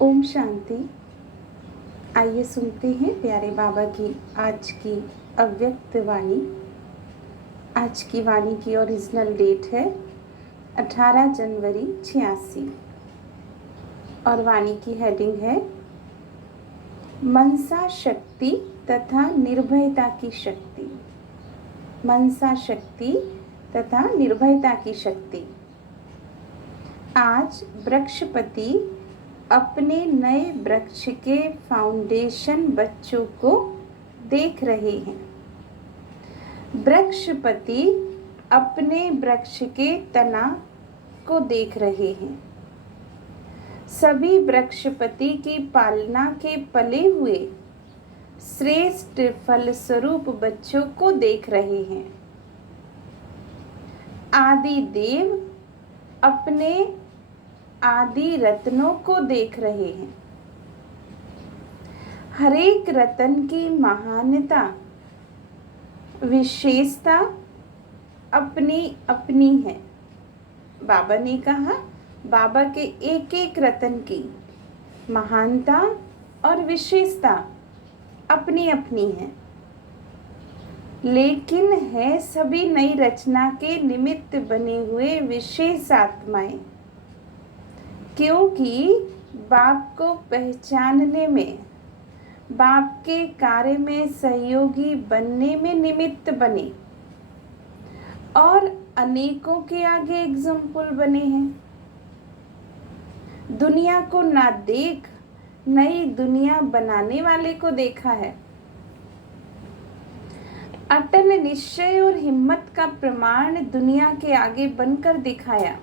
ओम शांति। आइए सुनते हैं प्यारे बाबा की आज की अव्यक्त वाणी। आज की वाणी की ओरिजिनल डेट है 18 जनवरी 86 और वाणी की हेडिंग है मनसा शक्ति तथा निर्भयता की शक्ति। मनसा शक्ति तथा निर्भयता की शक्ति। आज वृक्षपति अपने नए वृक्ष के फाउंडेशन बच्चों को देख रहे हैं। वृक्षपति अपने वृक्ष के तना को देख रहे हैं। सभी वृक्षपति की पालना के पले हुए श्रेष्ठ फलस्वरूप बच्चों को देख रहे हैं। आदि देव अपने आदि रत्नों को देख रहे हैं। हर एक रत्न की महानता विशेषता अपनी अपनी है। बाबा ने कहा बाबा के एक एक रत्न की महानता और विशेषता अपनी अपनी है, लेकिन है सभी नई रचना के निमित्त बने हुए विशेष आत्माएं, क्योंकि बाप को पहचानने में, बाप के कार्य में सहयोगी बनने में निमित्त बने और अनेकों के आगे एग्जाम्पल बने हैं। दुनिया को ना देख नई दुनिया बनाने वाले को देखा है। अटल निश्चय और हिम्मत का प्रमाण दुनिया के आगे बनकर दिखाया।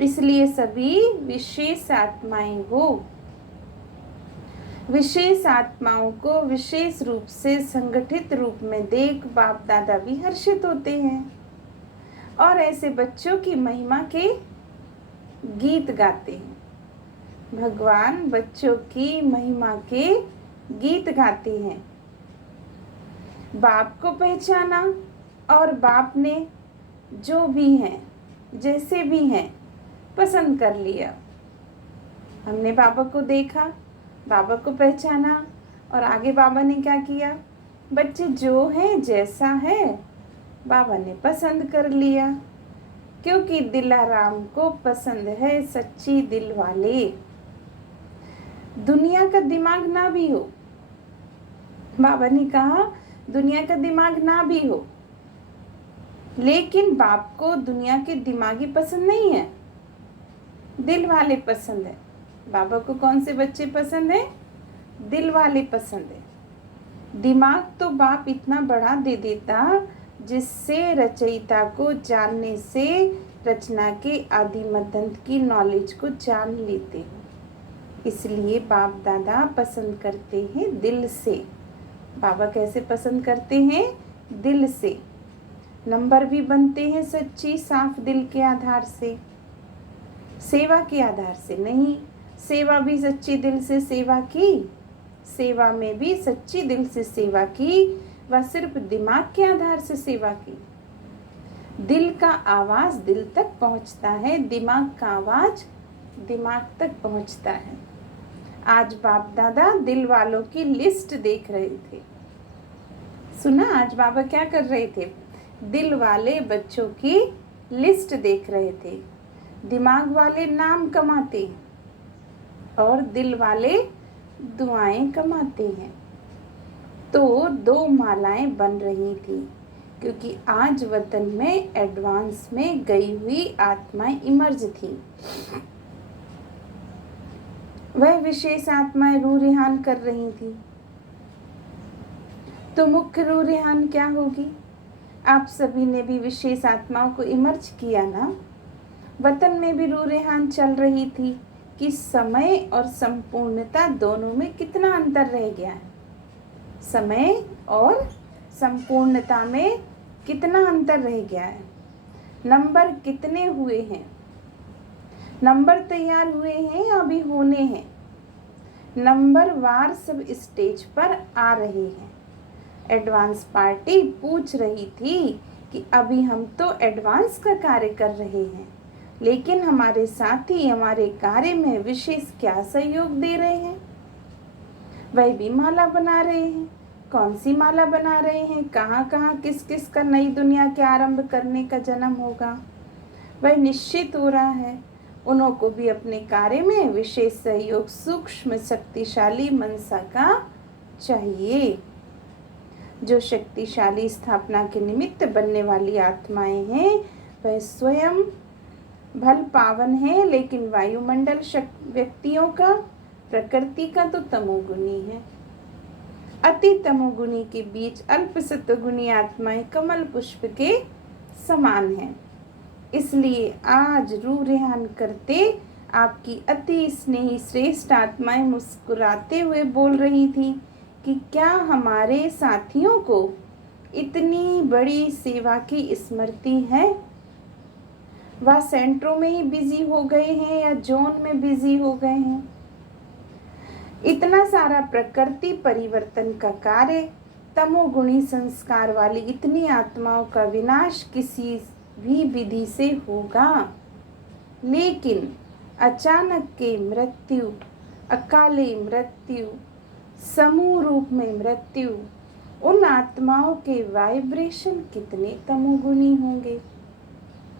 इसलिए सभी विशेष आत्माएं हो। विशेष आत्माओं को विशेष रूप से संगठित रूप में देख बाप दादा भी हर्षित होते हैं और ऐसे बच्चों की महिमा के गीत गाते हैं। भगवान बच्चों की महिमा के गीत गाते हैं। बाप को पहचाना और बाप ने जो भी हैं, जैसे भी हैं, पसंद कर लिया। हमने बाबा को देखा, बाबा को पहचाना और आगे बाबा ने क्या किया? बच्चे जो है जैसा है बाबा ने पसंद कर लिया, क्योंकि दिलाराम को पसंद है सच्ची दिल वाले। दुनिया का दिमाग ना भी हो, बाबा ने कहा दुनिया का दिमाग ना भी हो, लेकिन बाप को दुनिया के दिमागी पसंद नहीं है, दिल वाले पसंद है। बाबा को कौन से बच्चे पसंद है? दिल वाले पसंद है। दिमाग तो बाप इतना बड़ा दे देता जिससे रचयिता को जानने से रचना के आदि मदंत की नॉलेज को जान लेते हैं। इसलिए बाप दादा पसंद करते हैं दिल से। बाबा कैसे पसंद करते हैं? दिल से। नंबर भी बनते हैं सच्ची साफ दिल के आधार से, सेवा के आधार से नहीं। सेवा भी सच्ची दिल से सेवा की, सेवा में भी सच्ची दिल से सेवा की, वह सिर्फ दिमाग के आधार से सेवा की। दिल का आवाज दिल तक पहुंचता है, दिमाग का आवाज दिमाग तक पहुंचता है। आज बाप दादा दिल वालों की लिस्ट देख रहे थे। सुना आज बाबा क्या कर रहे थे? दिल वाले बच्चों की लिस्ट देख रहे थे। दिमाग वाले नाम कमाते हैं और दिल वाले दुआएं कमाते हैं। तो दो मालाएं बन रही थी, क्योंकि आज वतन में एडवांस में गई हुई आत्माएं इमर्ज थी। वह विशेष आत्माएं रूह रिहान कर रही थी। तो मुख्य रूह रिहान क्या होगी? आप सभी ने भी विशेष आत्माओं को इमर्ज किया ना। वतन में भी रूह रिहान चल रही थी कि समय और संपूर्णता दोनों में कितना अंतर रह गया है। समय और संपूर्णता में कितना अंतर रह गया है। नंबर कितने हुए हैं? नंबर तैयार हुए हैं या अभी होने हैं? नंबर वार सब स्टेज पर आ रहे हैं। एडवांस पार्टी पूछ रही थी कि अभी हम तो एडवांस का कार्य कर रहे हैं, लेकिन हमारे साथी हमारे कार्य में विशेष क्या सहयोग दे रहे हैं? वह भी माला बना रहे हैं। कौन सी माला बना रहे हैं? कहाँ कहाँ किस किस का नई दुनिया के आरंभ करने का जन्म होगा, वह निश्चित हो रहा है। उन्हों को भी अपने कार्य में विशेष सहयोग सूक्ष्म शक्तिशाली मनसा का चाहिए। जो शक्तिशाली स्थापना के निमित्त बनने वाली आत्माएं हैं वह स्वयं भल पावन है, लेकिन वायुमंडल व्यक्तियों का, प्रकृति का तो तमोगुणी है। अति तमोगुणी के बीच अल्प सत्वगुणी आत्माएं कमल पुष्प के समान हैं। इसलिए आज रूह रेहान करते आपकी अति स्नेही श्रेष्ठ आत्माएं मुस्कुराते हुए बोल रही थी कि क्या हमारे साथियों को इतनी बड़ी सेवा की स्मृति है? वह सेंटरों में ही बिजी हो गए हैं या जोन में बिजी हो गए हैं? इतना सारा प्रकृति परिवर्तन का कार्य, तमोगुणी संस्कार वाली इतनी आत्माओं का विनाश किसी भी विधि से होगा, लेकिन अचानक के मृत्यु, अकाले मृत्यु, समूह रूप में मृत्यु, उन आत्माओं के वाइब्रेशन कितने तमोगुणी होंगे।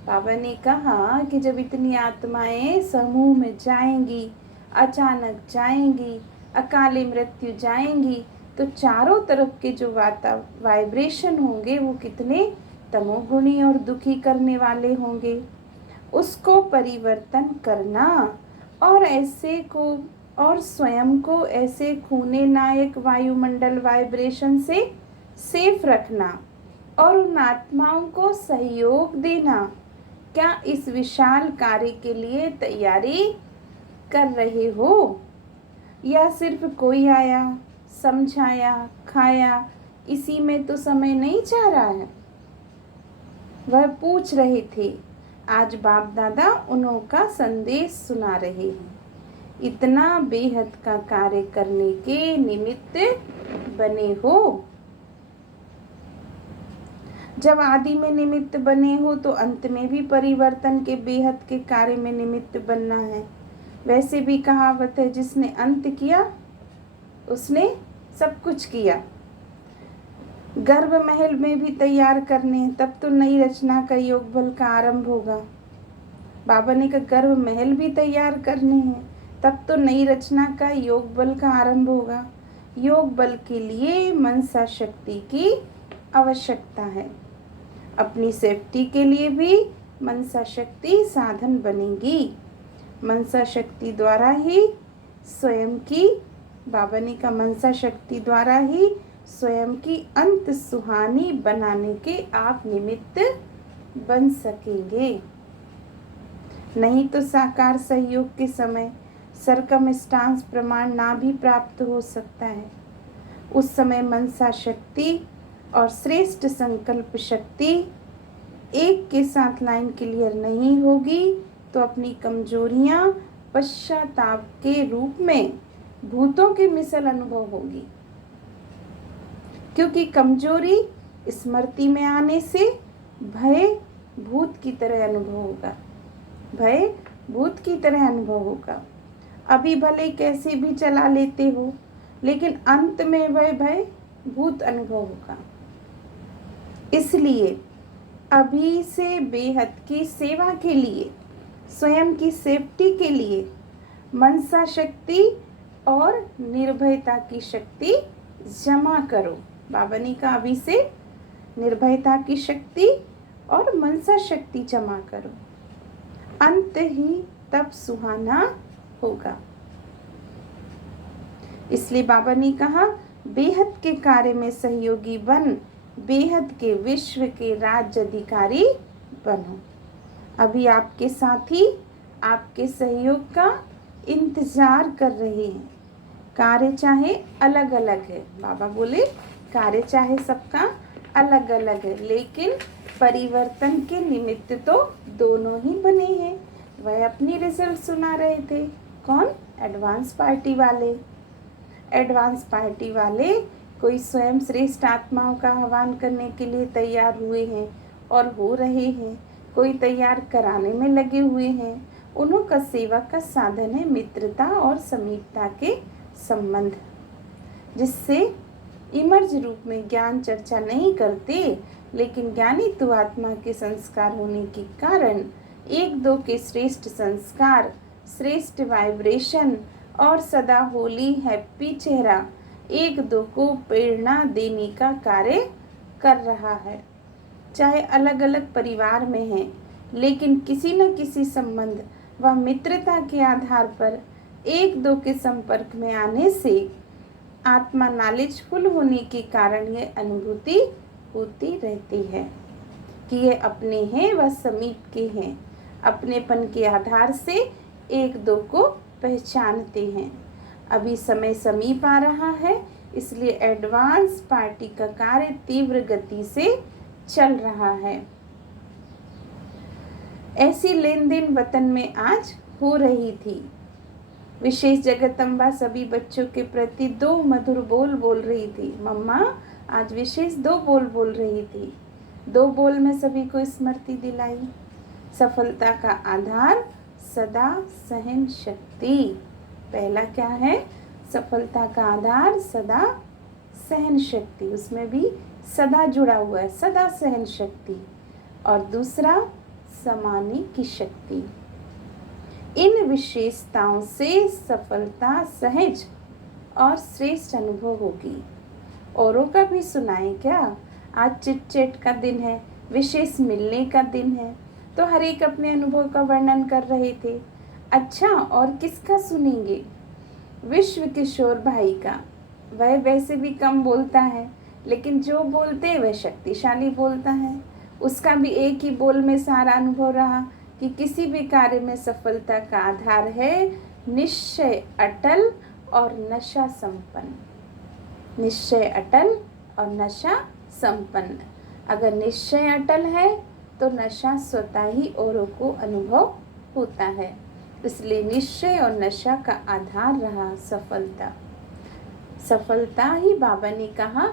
बाबा ने कहा कि जब इतनी आत्माएं समूह में जाएंगी, अचानक जाएंगी, अकाले मृत्यु जाएंगी, तो चारों तरफ के जो वाइब्रेशन होंगे वो कितने तमोगुणी और दुखी करने वाले होंगे। उसको परिवर्तन करना और स्वयं को ऐसे खूने नायक वायुमंडल वाइब्रेशन से सेफ रखना और उन आत्माओं को सहयोग देना, क्या इस विशाल कार्य के लिए तैयारी कर रहे हो, या सिर्फ कोई आया, समझाया, खाया, इसी में तो समय नहीं जा रहा है? वह पूछ रहे थे। आज बाप दादा उन्हों का संदेश सुना रहे हैं। इतना बेहद का कार्य करने के निमित्त बने हो। जब आदि में निमित्त बने हो तो अंत में भी परिवर्तन के बेहद के कार्य में निमित्त बनना है। वैसे भी कहावत है, जिसने अंत किया उसने सब कुछ किया। गर्भ महल में भी तैयार करने हैं, तब तो नई रचना का योग बल का आरंभ होगा। बाबा ने कहा गर्भ महल भी तैयार करने हैं, तब तो नई रचना का योग बल का आरंभ होगा। योग बल के लिए मनसा शक्ति की आवश्यकता है। अपनी सेफ्टी के लिए भी मनसा शक्ति साधन बनेगी। मनसा शक्ति द्वारा ही स्वयं की, बाबा ने कहा मनसा शक्ति द्वारा ही स्वयं की अंत सुहानी बनाने के आप निमित्त बन सकेंगे। नहीं तो साकार सहयोग के समय सरकमस्टांस प्रमाण ना भी प्राप्त हो सकता है। उस समय मनसा शक्ति और श्रेष्ठ संकल्प शक्ति एक के साथ लाइन क्लियर नहीं होगी तो अपनी कमजोरियां पश्चाताप के रूप में भूतों की मिसल अनुभव होगी। क्योंकि कमजोरी स्मृति में आने से भय भूत की तरह अनुभव होगा। भय भूत की तरह अनुभव होगा। अभी भले कैसे भी चला लेते हो, लेकिन अंत में वह भय भूत अनुभव होगा। इसलिए अभी से बेहद की सेवा के लिए, स्वयं की सेफ्टी के लिए मनसा शक्ति और निर्भयता की शक्ति जमा करो। बाबा ने कहा अभी से निर्भयता की शक्ति और मनसा शक्ति जमा करो, अंत ही तब सुहाना होगा। इसलिए बाबा ने कहा बेहद के कार्य में सहयोगी बन, बेहद के विश्व के राज्य अधिकारी बनो। अभी आपके साथी आपके सहयोग का इंतजार कर रहे हैं। कार्य चाहे अलग अलग है, बाबा बोले कार्य चाहे सबका अलग अलग है, लेकिन परिवर्तन के निमित्त तो दोनों ही बने हैं। वह अपनी रिजल्ट सुना रहे थे। कौन? एडवांस पार्टी वाले। एडवांस पार्टी वाले कोई स्वयं श्रेष्ठ आत्माओं का आह्वान करने के लिए तैयार हुए हैं और हो रहे हैं। कोई तैयार कराने में लगे हुए हैं। उन्हों का सेवा का साधन है मित्रता और समीपता के संबंध, जिससे इमर्ज रूप में ज्ञान चर्चा नहीं करते, लेकिन ज्ञानी तो आत्मा के संस्कार होने के कारण एक दो के श्रेष्ठ संस्कार, श्रेष्ठ वाइब्रेशन और सदा होली हैप्पी चेहरा एक दो को प्रेरणा देने का कार्य कर रहा है। चाहे अलग अलग परिवार में हैं, लेकिन किसी न किसी संबंध व मित्रता के आधार पर एक दो के संपर्क में आने से आत्मा नॉलेजफुल होने के कारण ये अनुभूति होती रहती है कि ये अपने हैं व समीप के हैं। अपनेपन के आधार से एक दो को पहचानते हैं। अभी समय समीप आ रहा है, इसलिए एडवांस पार्टी का कार्य तीव्र गति से चल रहा है। ऐसी लेन देन वतन में आज हो रही थी। विशेष जगदम्बा सभी बच्चों के प्रति दो मधुर बोल बोल रही थी। मम्मा आज विशेष दो बोल बोल रही थी। दो बोल में सभी को स्मृति दिलाई। सफलता का आधार सदा सहन शक्ति। पहला क्या है? सफलता का आधार सदा सहन शक्ति, उसमें भी सदा जुड़ा हुआ है, सदा सहन शक्ति। और दूसरा समाने की शक्ति। इन विशेषताओं से सफलता सहज और श्रेष्ठ अनुभव होगी। औरों का भी सुनाएं क्या? आज चिट चैट का दिन है, विशेष मिलने का दिन है, तो हर एक अपने अनुभव का वर्णन कर रहे थे। अच्छा, और किसका सुनेंगे? विश्व किशोर भाई का। वह वैसे भी कम बोलता है, लेकिन जो बोलते वह शक्तिशाली बोलता है। उसका भी एक ही बोल में सारा अनुभव रहा कि किसी भी कार्य में सफलता का आधार है निश्चय अटल और नशा संपन्न। निश्चय अटल और नशा संपन्न। अगर निश्चय अटल है तो नशा स्वतः ही औरों को अनुभव होता है। इसलिए निश्चय और नशा का आधार रहा सफलता। सफलता ही बाबा ने कहा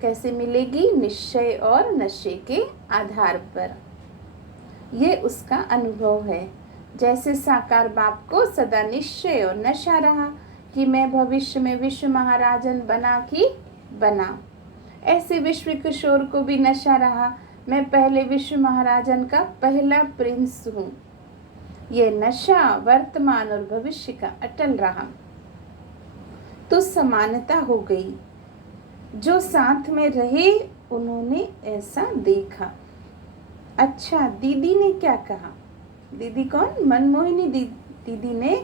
कैसे मिलेगी? निश्चय और नशे के आधार पर। ये उसका अनुभव है। जैसे साकार बाप को सदा निश्चय और नशा रहा कि मैं भविष्य में विश्व महाराजन बना कि बना, ऐसे विश्व किशोर को भी नशा रहा मैं पहले विश्व महाराजन का पहला प्रिंस हूँ। ये नशा वर्तमान और भविष्य का अटल रहा। तो समानता हो गई। जो साथ में रहे उन्होंने ऐसा देखा। अच्छा, दीदी ने क्या कहा? दीदी कौन? मनमोहिनी दीदी ने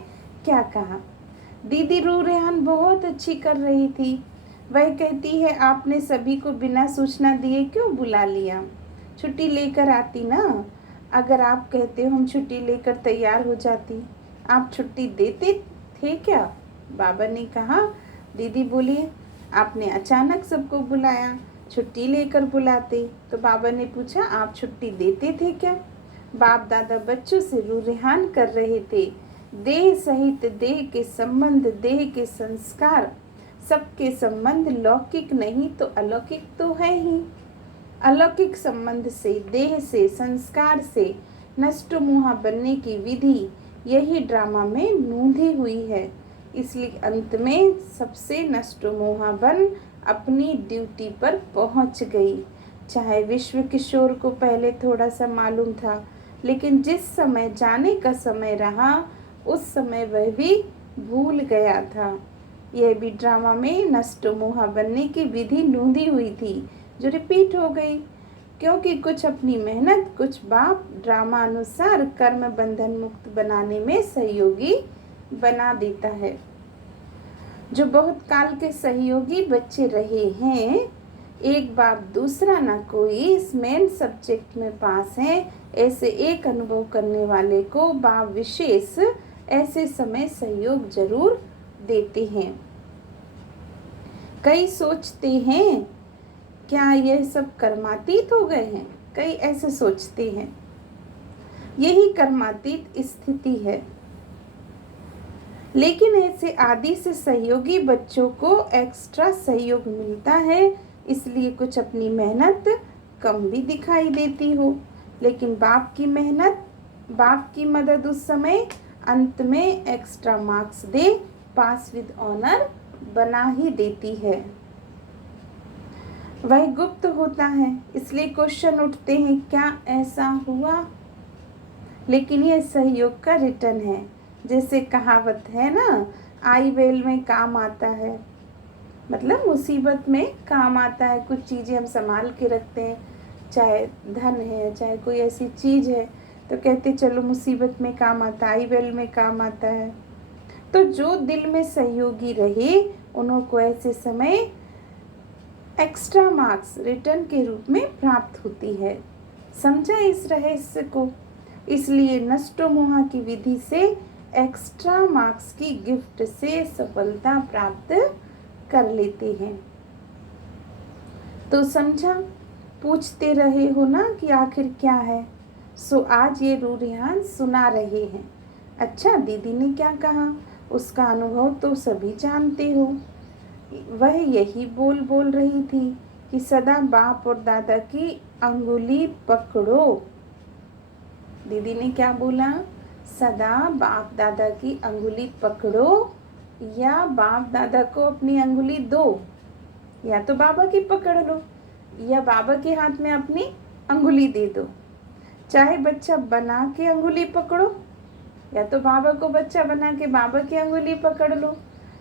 क्या कहा? दीदी रू रेहान बहुत अच्छी कर रही थी। वह कहती है आपने सभी को बिना सूचना दिए क्यों बुला लिया? छुट्टी लेकर आती ना। अगर आप कहते हो हम छुट्टी लेकर तैयार हो जाती। आप छुट्टी देते थे क्या? बाबा ने कहा। दीदी बोली आपने अचानक सबको बुलाया, छुट्टी लेकर बुलाते। तो बाबा ने पूछा आप छुट्टी देते थे क्या? बाप दादा बच्चों से रू रेहान कर रहे थे। देह सहित देह के संबंध, देह के संस्कार, सबके संबंध लौकिक नहीं तो अलौकिक तो है ही। अलौकिक संबंध से, देह से, संस्कार से नष्ट मोहा बनने की विधि यही ड्रामा में नूंधी हुई है। इसलिए अंत में सबसे नष्ट मोहा बन अपनी ड्यूटी पर पहुंच गई। चाहे विश्व किशोर को पहले थोड़ा सा मालूम था, लेकिन जिस समय जाने का समय रहा उस समय वह भी भूल गया था। यह भी ड्रामा में नष्ट मोहा बनने की विधि नूंधी हुई थी, जो रिपीट हो गई। क्योंकि कुछ अपनी मेहनत, कुछ बाप ड्रामा अनुसार कर्म बंधन मुक्त बनाने में सहयोगी बना देता है। जो बहुत काल के सहयोगी बच्चे रहे हैं, एक बाप दूसरा ना कोई इस मेन सब्जेक्ट में पास है, ऐसे एक अनुभव करने वाले को बाप विशेष ऐसे समय सहयोग जरूर देते हैं। कई सोचते हैं क्या यह सब कर्मातीत हो गए हैं? कई ऐसे सोचते हैं। यही कर्मातीत स्थिति है। लेकिन ऐसे आदि से सहयोगी बच्चों को एक्स्ट्रा सहयोग मिलता है, इसलिए कुछ अपनी मेहनत कम भी दिखाई देती हो, लेकिन बाप की मेहनत, बाप की मदद उस समय अंत में एक्स्ट्रा मार्क्स दे पास विद ऑनर बना ही देती है। वह गुप्त होता है, इसलिए क्वेश्चन उठते हैं क्या ऐसा हुआ, लेकिन ये सहयोग का रिटर्न है। जैसे कहावत है ना, आई बेल में काम आता है, मतलब मुसीबत में काम आता है। कुछ चीज़ें हम संभाल के रखते हैं, चाहे धन है चाहे कोई ऐसी चीज़ है, तो कहते चलो मुसीबत में काम आता है, आई बेल में काम आता है। तो जो दिल में सहयोगी रहे उन्हों को ऐसे समय एक्स्ट्रा मार्क्स रिटर्न के रूप में प्राप्त होती है। समझा इस रहस्य को? इसलिए नष्टो मोहा की विधि से एक्स्ट्रा मार्क्स की गिफ्ट से सफलता प्राप्त कर लेते हैं। तो समझा? पूछते रहे हो ना कि आखिर क्या है, सो आज ये रूरियान सुना रहे हैं। अच्छा, दीदी ने क्या कहा, उसका अनुभव तो सभी जानते हो। वह यही बोल रही थी कि सदा बाप और दादा की अंगुली पकड़ो। दीदी ने क्या बोला? सदा बाप दादा की अंगुली पकड़ो, या बाप दादा को अपनी अंगुली दो, या तो बाबा की पकड़ लो, या बाबा के हाथ में अपनी अंगुली दे दो। चाहे बच्चा बना के अंगुली पकड़ो, या तो बाबा को बच्चा बना के बाबा की अंगुली पकड़ लो,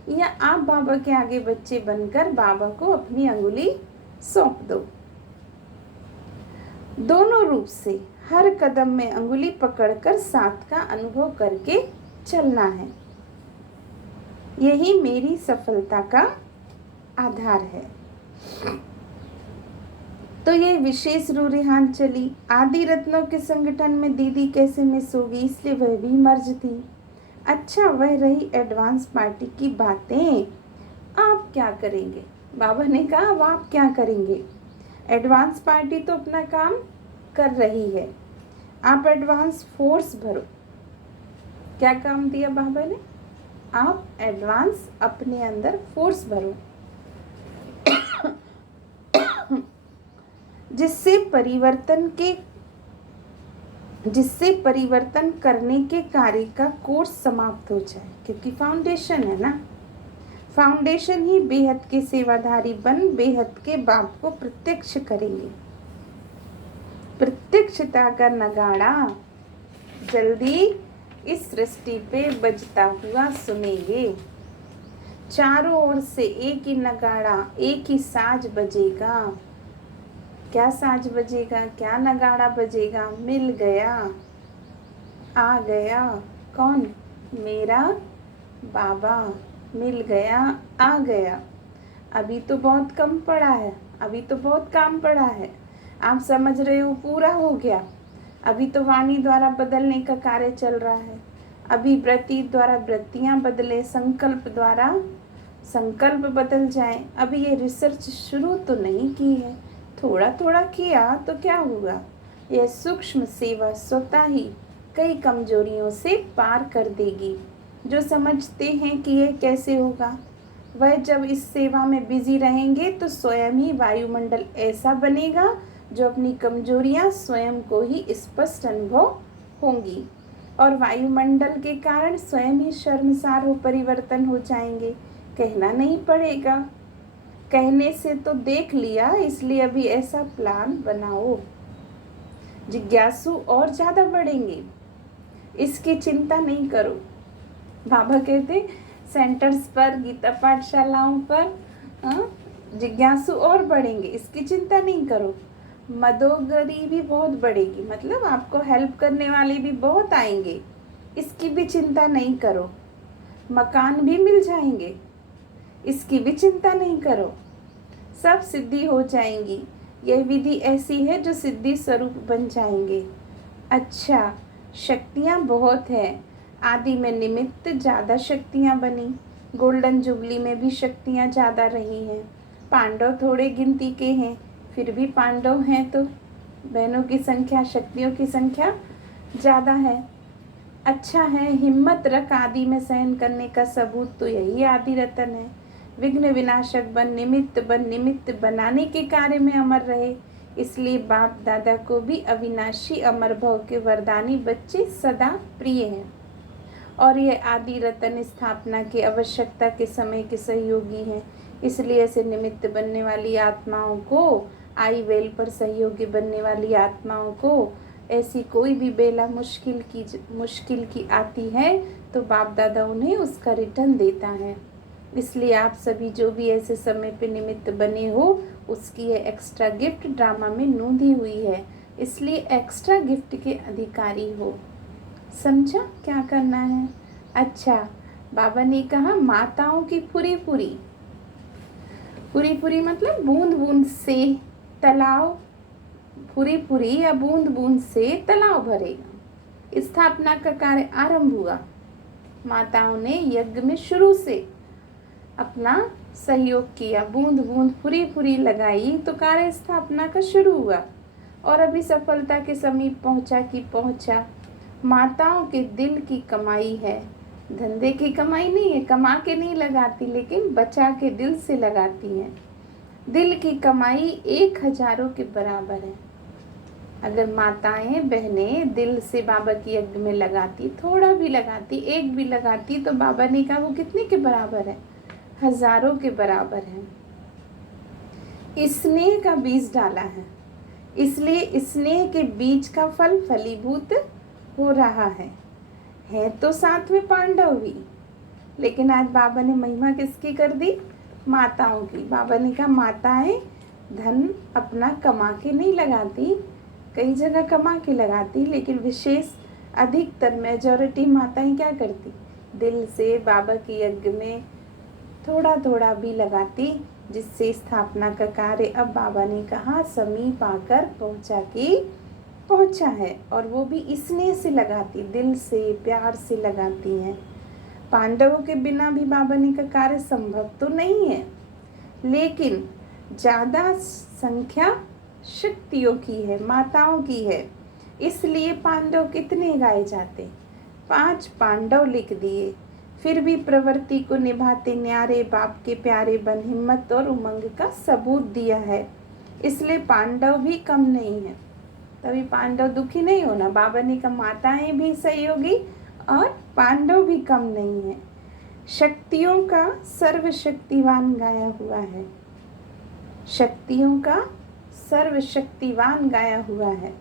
या आप बाबा के आगे बच्चे बनकर बाबा को अपनी अंगुली सौंप दो। दोनों रूप से हर कदम में अंगुली पकड़कर साथ का अनुभव करके चलना है। यही मेरी सफलता का आधार है। तो ये विशेष रूरिहान चली। आदि रत्नों के संगठन में दीदी कैसे मिस होगी, इसलिए वह भी मर्ज थी। अच्छा, वह रही एडवांस पार्टी की बातें। आप क्या करेंगे? बाबा ने कहा अब आप क्या करेंगे? एडवांस पार्टी तो अपना काम कर रही है, आप एडवांस फोर्स भरो। क्या काम दिया बाबा ने? आप एडवांस अपने अंदर फोर्स भरो जिससे परिवर्तन करने के कार्य का कोर्स समाप्त हो जाए। क्योंकि फाउंडेशन है ना, फाउंडेशन ही बेहद के सेवाधारी बन बेहद के बाप को प्रत्यक्ष करेंगे। प्रत्यक्षता का नगाड़ा जल्दी इस सृष्टि पे बजता हुआ सुनेंगे। चारों ओर से एक ही नगाड़ा, एक ही साज बजेगा। क्या साज बजेगा, क्या नगाड़ा बजेगा? मिल गया, आ गया। कौन? मेरा बाबा। मिल गया, आ गया। अभी तो बहुत कम पड़ा है, अभी तो बहुत काम पड़ा है। आप समझ रहे हो पूरा हो गया। अभी तो वाणी द्वारा बदलने का कार्य चल रहा है। अभी वृत्ति द्वारा वृत्तियाँ बदले, संकल्प द्वारा संकल्प बदल जाए। अभी ये रिसर्च शुरू तो नहीं की है, थोड़ा थोड़ा किया तो क्या हुआ। यह सूक्ष्म सेवा स्वतः ही कई कमजोरियों से पार कर देगी। जो समझते हैं कि यह कैसे होगा, वह जब इस सेवा में बिजी रहेंगे तो स्वयं ही वायुमंडल ऐसा बनेगा जो अपनी कमजोरियां स्वयं को ही स्पष्ट अनुभव होंगी, और वायुमंडल के कारण स्वयं ही शर्मसार हो परिवर्तन हो जाएंगे। कहना नहीं पड़ेगा, कहने से तो देख लिया, इसलिए अभी ऐसा प्लान बनाओ। जिज्ञासु और ज़्यादा बढ़ेंगे, इसकी चिंता नहीं करो। बाबा कहते सेंटर्स पर, गीता पाठशालाओं पर जिज्ञासु और बढ़ेंगे, इसकी चिंता नहीं करो। मदोगरी भी बहुत बढ़ेगी, मतलब आपको हेल्प करने वाले भी बहुत आएंगे, इसकी भी चिंता नहीं करो। मकान भी मिल जाएंगे, इसकी भी चिंता नहीं करो। सब सिद्धि हो जाएंगी। यह विधि ऐसी है जो सिद्धि स्वरूप बन जाएंगे। अच्छा, शक्तियाँ बहुत है। आदि में निमित्त ज़्यादा शक्तियाँ बनी, गोल्डन जुबली में भी शक्तियाँ ज़्यादा रही हैं। पांडव थोड़े गिनती के हैं, फिर भी पांडव हैं तो बहनों की संख्या, शक्तियों की संख्या ज़्यादा है। अच्छा है, हिम्मत रख, आदि में सहन करने का सबूत तो यही आदि रतन है। विघ्न विनाशक बन, निमित्त बनाने के कार्य में अमर रहे। इसलिए बाप दादा को भी अविनाशी अमर भव के वरदानी बच्चे सदा प्रिय हैं और ये आदि रतन स्थापना की आवश्यकता के समय के सहयोगी हैं। इसलिए ऐसे निमित्त बनने वाली आत्माओं को, आई वेल पर सहयोगी बनने वाली आत्माओं को ऐसी कोई भी बेला मुश्किल की आती है तो बाप दादा उन्हें उसका रिटर्न देता है। इसलिए आप सभी जो भी ऐसे समय पे निमित्त बने हो उसकी ये एक्स्ट्रा गिफ्ट ड्रामा में नोंधी हुई है, इसलिए एक्स्ट्रा गिफ्ट के अधिकारी हो। समझा क्या करना है? अच्छा, बाबा ने कहा माताओं की पूरी पूरी मतलब बूंद बूंद से तालाब, पूरी या बूंद बूंद से तालाब भरेगा। स्थापना का कार्य आरंभ हुआ। माताओं ने यज्ञ में शुरू से अपना सहयोग किया, बूंद बूंद पूरी लगाई तो कार्य स्थापना का शुरू हुआ और अभी सफलता के समीप पहुंचा। माताओं के दिल की कमाई है, धंधे की कमाई नहीं है, कमा के नहीं लगाती लेकिन बचा के दिल से लगाती हैं। दिल की कमाई 1000 के बराबर है। अगर माताएं बहनें दिल से बाबा की यज्ञ में लगाती, थोड़ा भी लगाती, एक भी लगाती तो बाबा ने कहा वो कितने के बराबर है? 1000 के बराबर है। स्नेह का बीज डाला है, इसलिए स्नेह के बीज का फल फलीभूत हो रहा है तो साथ में पांडव भी। लेकिन आज बाबा ने महिमा किसकी कर दी? माताओं की। बाबा ने कहा माताएं धन अपना कमा के नहीं लगाती, कई जगह कमा के लगाती, लेकिन विशेष अधिकतर मेजॉरिटी माताएं क्या करती? दिल से बाबा के यज्ञ में थोड़ा भी लगाती, जिससे स्थापना का कार्य अब बाबा ने कहा समीप आकर पहुंचा है और वो भी स्नेह से लगाती, दिल से प्यार से लगाती हैं। पांडवों के बिना भी बाबा ने का कार्य संभव तो नहीं है, लेकिन ज़्यादा संख्या शक्तियों की है, माताओं की है, इसलिए पांडव कितने गाए जाते? 5 पांडव लिख दिए। फिर भी प्रवृत्ति को निभाते न्यारे बाप के प्यारे बन हिम्मत और उमंग का सबूत दिया है, इसलिए पांडव भी कम नहीं है। तभी पांडव दुखी नहीं होना। बाबा ने कहा माताएं भी सहयोगी और पांडव भी कम नहीं है। शक्तियों का सर्वशक्तिवान गाया हुआ है, शक्तियों का सर्वशक्तिवान गाया हुआ है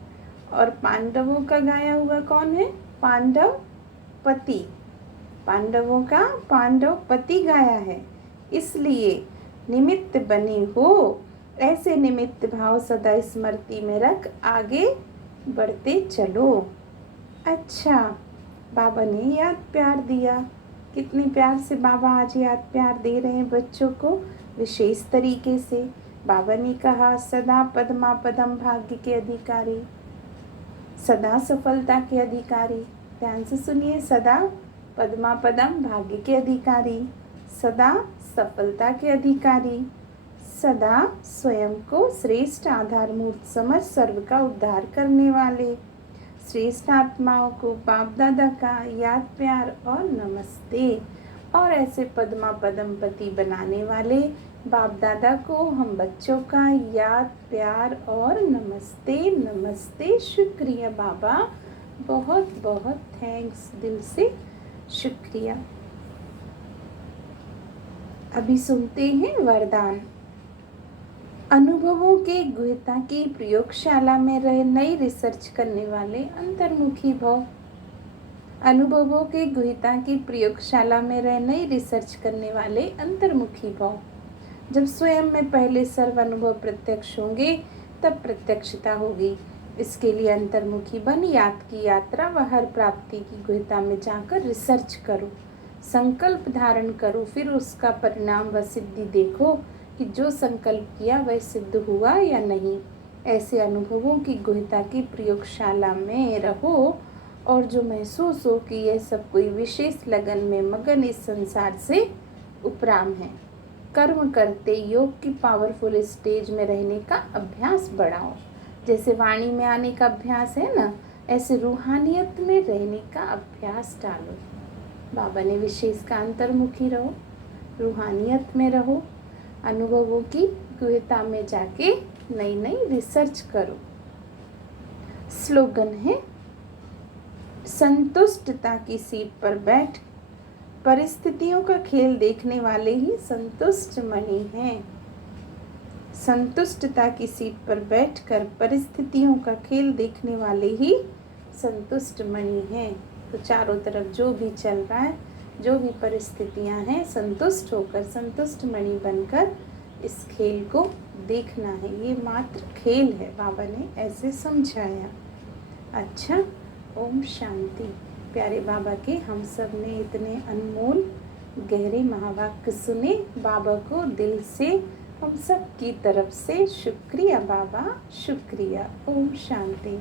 और पांडवों का गाया हुआ कौन है? पांडव पति। पांडवों का पांडव पति गाया है, इसलिए निमित्त बने हो। ऐसे निमित्त भाव सदा स्मृति में रख आगे बढ़ते चलो। अच्छा, बाबा ने याद प्यार दिया। कितने प्यार से बाबा आज याद प्यार दे रहे हैं बच्चों को, विशेष तरीके से। बाबा ने कहा सदा पद्मा पदम भाग्य के अधिकारी, सदा सफलता के अधिकारी। ध्यान से सुनिए, सदा पद्मा पदम भाग्य के अधिकारी, सदा सफलता के अधिकारी, सदा स्वयं को श्रेष्ठ आधार मूर्त समझ सर्व का उद्धार करने वाले, श्रेष्ठ आत्माओं को बाप दादा का याद प्यार और नमस्ते। और ऐसे पद्मा पदम पति बनाने वाले बाप दादा को हम बच्चों का याद प्यार और नमस्ते। शुक्रिया बाबा, बहुत बहुत थैंक्स, दिल से शुक्रिया। अभी सुनते हैं वरदान। अनुभवों के गुहता की प्रयोगशाला में रह नई रिसर्च करने वाले अंतर्मुखी भव। अनुभवों के गुहता की प्रयोगशाला में रह नई रिसर्च करने वाले अंतर्मुखी भव। जब स्वयं में पहले सर्व अनुभव प्रत्यक्ष होंगे तब प्रत्यक्षता होगी। इसके लिए अंतर्मुखी बन याद की यात्रा व हर प्राप्ति की गुहता में जाकर रिसर्च करो, संकल्प धारण करो, फिर उसका परिणाम व सिद्धि देखो कि जो संकल्प किया वह सिद्ध हुआ या नहीं। ऐसे अनुभवों की गुहता की प्रयोगशाला में रहो और जो महसूस हो कि यह सब कोई विशेष लगन में मगन इस संसार से उपराम है। कर्म करते योग की पावरफुल स्टेज में रहने का अभ्यास बढ़ाओ। जैसे वाणी में आने का अभ्यास है ना, ऐसे रूहानियत में रहने का अभ्यास डालो। बाबा ने विशेष का अंतर्मुखी रहो, रूहानियत में रहो, अनुभवों की गुहता में जाके नई नई रिसर्च करो। स्लोगन है संतुष्टता की सीट पर बैठ परिस्थितियों का खेल देखने वाले ही संतुष्ट मणि हैं। संतुष्टता की सीट पर बैठकर परिस्थितियों का खेल देखने वाले ही संतुष्ट मणि हैं। तो चारों तरफ जो भी चल रहा है, जो भी परिस्थितियां हैं, संतुष्ट होकर संतुष्ट मणि बनकर इस खेल को देखना है। ये मात्र खेल है, बाबा ने ऐसे समझाया। अच्छा, ओम शांति। प्यारे बाबा के हम सब ने इतने अनमोल गहरे महावाक्य सुने। बाबा को दिल से हम सब की तरफ से शुक्रिया बाबा, शुक्रिया। ओम शांति।